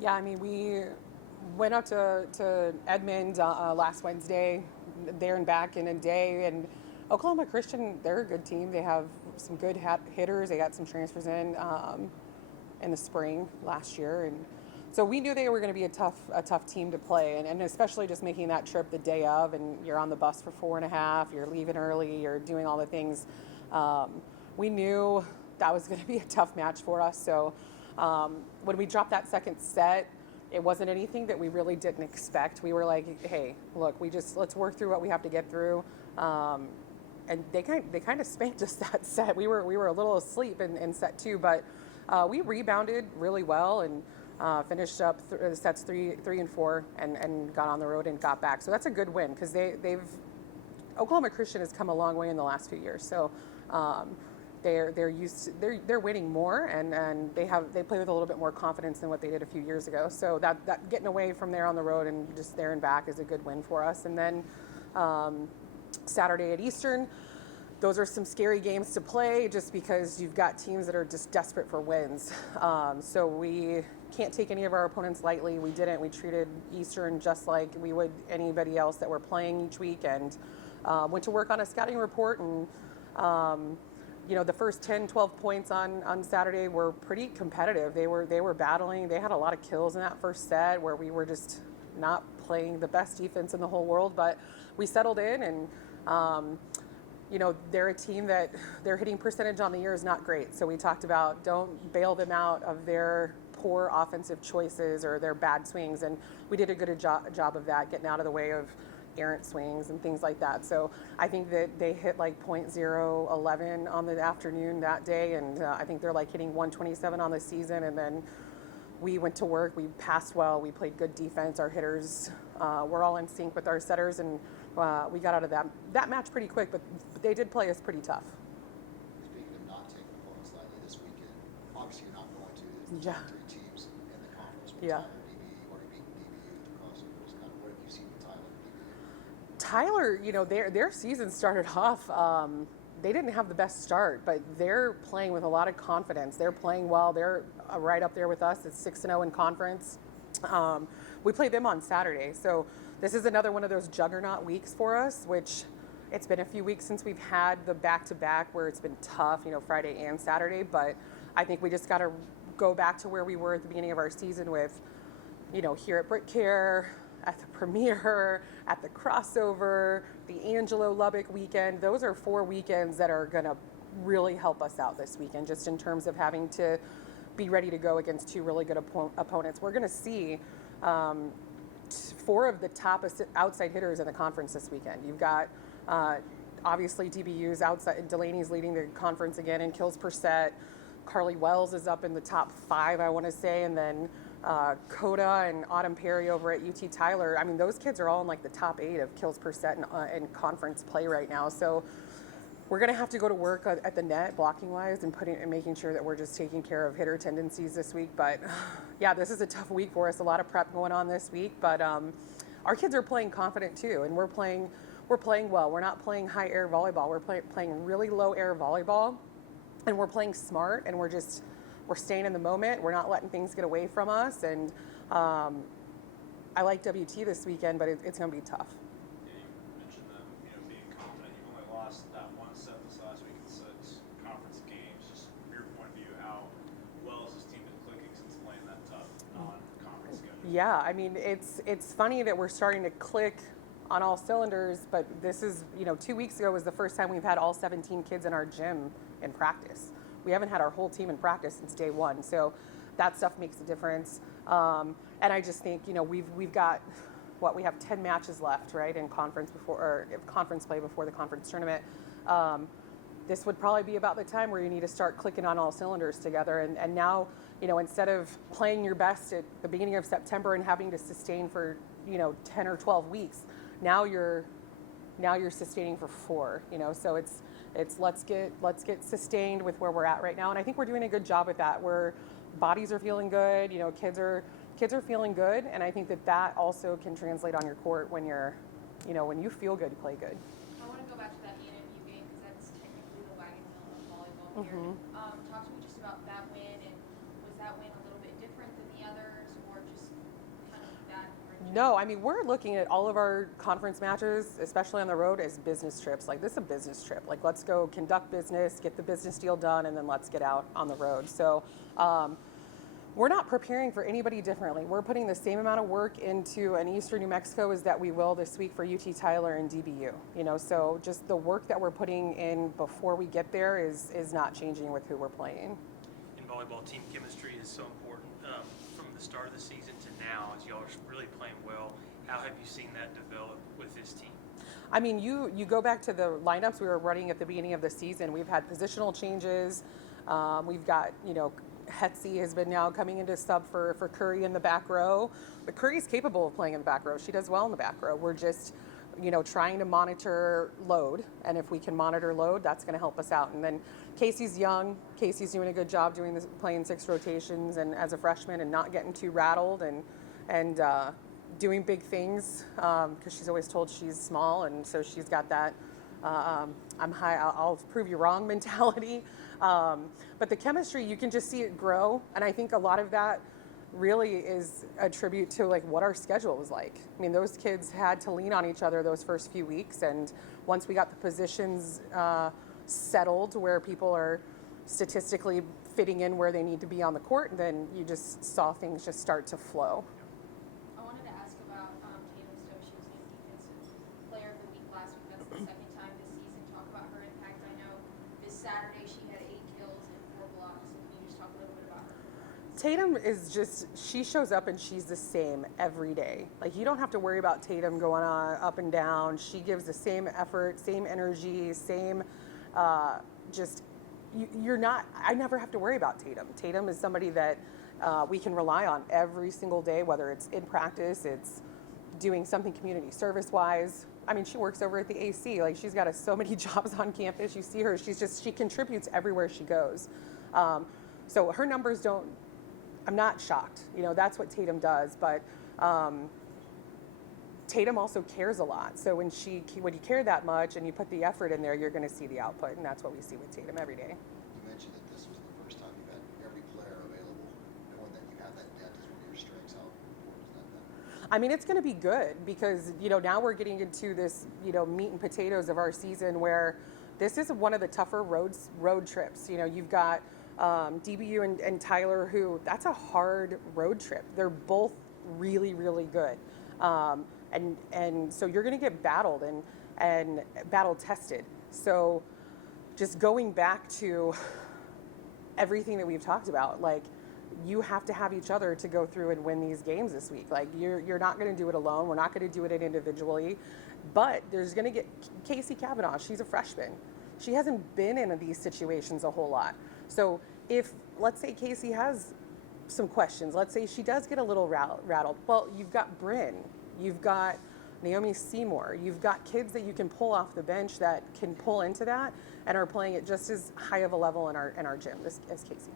Yeah, I mean, we went up to Edmond last Wednesday, there and back in a day. And Oklahoma Christian, they're a good team. They have some good hitters. They got some transfers in the spring last year. And so we knew they were going to be a tough team to play. And especially just making that trip the day of, and you're on the bus for 4.5, you're leaving early, you're doing all the things. Um, we knew that was going to be a tough match for us. So when we dropped that second set, it wasn't anything that we really didn't expect. We were like, hey, look, let's work through what we have to get through. And they kind of spanked us that set. We were a little asleep in set two, but we rebounded really well and finished up sets three and four, and got on the road and got back. So that's a good win, because they've Oklahoma Christian has come a long way in the last few years. So they're winning more, and they play with a little bit more confidence than what they did a few years ago. So that getting away from there on the road and just there and back is a good win for us. And then Saturday at Eastern, those are some scary games to play, just because you've got teams that are just desperate for wins. So we can't take any of our opponents lightly. We didn't. We treated Eastern just like we would anybody else that we're playing each week, and went to work on a scouting report. And the first 10, 12 points on Saturday were pretty competitive. They were battling. They had a lot of kills in that first set, where we were just not playing the best defense in the whole world, but we settled in. And they're a team that their hitting percentage on the year is not great. So we talked about, don't bail them out of their poor offensive choices or their bad swings. And we did a good job of that, getting out of the way of errant swings and things like that. So I think that they hit like .011 on the afternoon that day. And I think they're like hitting 127 on the season. And then we went to work, we passed well, we played good defense. Our hitters were all in sync with our setters, and we got out of that match pretty quick, but they did play us pretty tough. Speaking of not taking opponents lightly this weekend, obviously you're not going to. There's Yeah. three teams in the conference. With Yeah. Tyler, DBU, or DBU, the crossovers. Kind of what have you seen with Tyler and DBU? Tyler, their season started off. They didn't have the best start, but they're playing with a lot of confidence. They're playing well. They're right up there with us. It's 6-0 in conference. We play them on Saturday, so this is another one of those juggernaut weeks for us, which it's been a few weeks since we've had the back-to-back where it's been tough, Friday and Saturday, but I think we just got to go back to where we were at the beginning of our season with, here at Brick Care, at the Premier, at the Crossover, the Angelo Lubbock weekend. Those are 4 weekends that are going to really help us out this weekend, just in terms of having to be ready to go against 2 really good opponents. We're going to see 4 of the top outside hitters in the conference this weekend. You've got obviously DBU's outside. Delaney's leading the conference again in kills per set. Carly Wells is up in the top 5, I want to say, and then Coda and Autumn Perry over at UT Tyler. I mean, those kids are all in like the top 8 of kills per set in conference play right now. So we're going to have to go to work at the net, blocking wise, and making sure that we're just taking care of hitter tendencies this week. But yeah, this is a tough week for us. A lot of prep going on this week, but our kids are playing confident too, and we're playing well. We're not playing high air volleyball. We're playing really low air volleyball, and we're playing smart, and we're staying in the moment. We're not letting things get away from us. And I like WT this weekend, but it's going to be tough. Yeah, you mentioned them, being confident. You've only lost that one set this last week in 6 conference games. Just from your point of view, how well has this team been clicking since playing that tough non-conference schedule? Yeah, I mean, it's funny that we're starting to click on all cylinders, but this is, 2 weeks ago was the first time we've had all 17 kids in our gym in practice. We haven't had our whole team in practice since day one, so that stuff makes a difference. And I just think, we've got, we have 10 matches left, right, in conference play before the conference tournament. This would probably be about the time where you need to start clicking on all cylinders together. And now, instead of playing your best at the beginning of September and having to sustain for, 10 or 12 weeks, now you're sustaining for 4, so it's let's get sustained with where we're at right now. And I think we're doing a good job with that. Bodies are feeling good, kids are feeling good, and I think that also can translate on your court when when you feel good, play good. I want to go back to that ENMU game, because that's technically the wagon wheel of volleyball here. Talk to me just about that win, and was that win a little bit different than the others, or just No, I mean, we're looking at all of our conference matches, especially on the road, as business trips. Like, this is a business trip. Like, let's go conduct business, get the business deal done, and then let's get out on the road. So, we're not preparing for anybody differently. We're putting the same amount of work into an Eastern New Mexico as that we will this week for UT Tyler and DBU. You know, so just the work that we're putting in before we get there is not changing with who we're playing. In volleyball, team chemistry is so important. From the start of the season to now, as y'all are really playing well, how have you seen that develop with this team? I mean, you go back to the lineups we were running at the beginning of the season. We've had positional changes. We've got, you know, Hetzi has been now coming into sub for Curry in the back row. But Curry's capable of playing in the back row. She does well in the back row. We're just, you know, trying to monitor load. And if we can monitor load, that's going to help us out. And then Casey's young. Casey's doing a good job doing this, playing 6 rotations and as a freshman and not getting too rattled and doing big things because she's always told she's small. And so she's got that I'm high, I'll prove you wrong mentality. But the chemistry, you can just see it grow. And I think a lot of that really is a tribute to like what our schedule was like. I mean, those kids had to lean on each other those first few weeks. And once we got the positions settled where people are statistically fitting in where they need to be on the court, then you just saw things just start to flow. I wanted to ask about Tatum Stowe. She was named Defensive Player of the Week last week. That's the second time this season. Talk about her impact. I know this Saturday she had 8 kills and 4 blocks. So can you just talk a little bit about her? Tatum is just, she shows up and she's the same every day. Like, you don't have to worry about Tatum going on up and down. She gives the same effort, same energy, same just, you're not, I never have to worry about Tatum. Tatum is somebody that we can rely on every single day, whether it's in practice, it's doing something community service wise. I mean, she works over at the AC. Like, she's got so many jobs on campus. You see her, she contributes everywhere she goes. So her numbers don't, I'm not shocked. You know, that's what Tatum does. But Tatum also cares a lot. So when you care that much and you put the effort in there, you're going to see the output. And that's what we see with Tatum every day. You mentioned that this was the first time you've had every player available. Knowing that you have that depth is one of your strengths. How important is that then? I mean, it's going to be good because, you know, now we're getting into this, you know, meat and potatoes of our season where this is one of the tougher road trips. You know, you've got DBU and Tyler, who, that's a hard road trip. They're both really, really good. And so you're going to get battled and battle tested. So just going back to everything that we've talked about, like, you have to have each other to go through and win these games this week. Like, you're not going to do it alone. We're not going to do it individually. But there's going to get Casey Kavanaugh. She's a freshman. She hasn't been in these situations a whole lot. So if, let's say Casey has some questions, let's say she does get a little rattled, well, you've got Bryn, you've got Naomi Seymour, you've got kids that you can pull off the bench that can pull into that and are playing at just as high of a level in our gym as Casey.